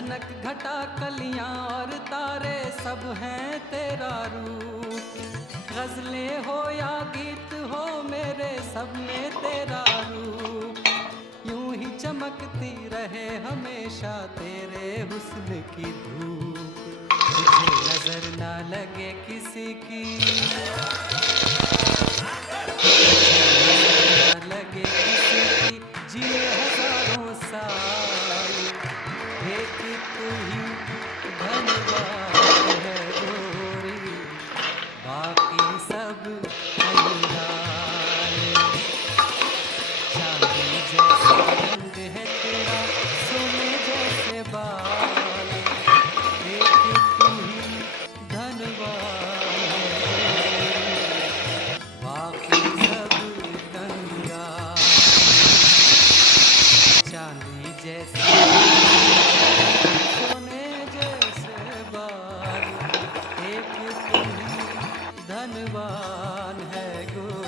कनक घटा कलियां और तारे सब हैं तेरा रूप। गजलें हो या गीत हो मेरे सब में तेरा रूप। यूं ही चमकती रहे हमेशा तेरे हुस्न की धूप। तुझे नजर ना लगे किसी की, ना लगे किसी की, जिए हजारों साल। एक तू ही धन्यवाद है गोरी, बाकी सब कंगाल। चांदी जैसा रंग है तेरा, सोने जैसे बाल। एक तू ही धन्यवाद है गोरी, बाकी सब कंगाल। चांदी जैसी सोने जैसे बाल, एक तू ही धनवान है गो।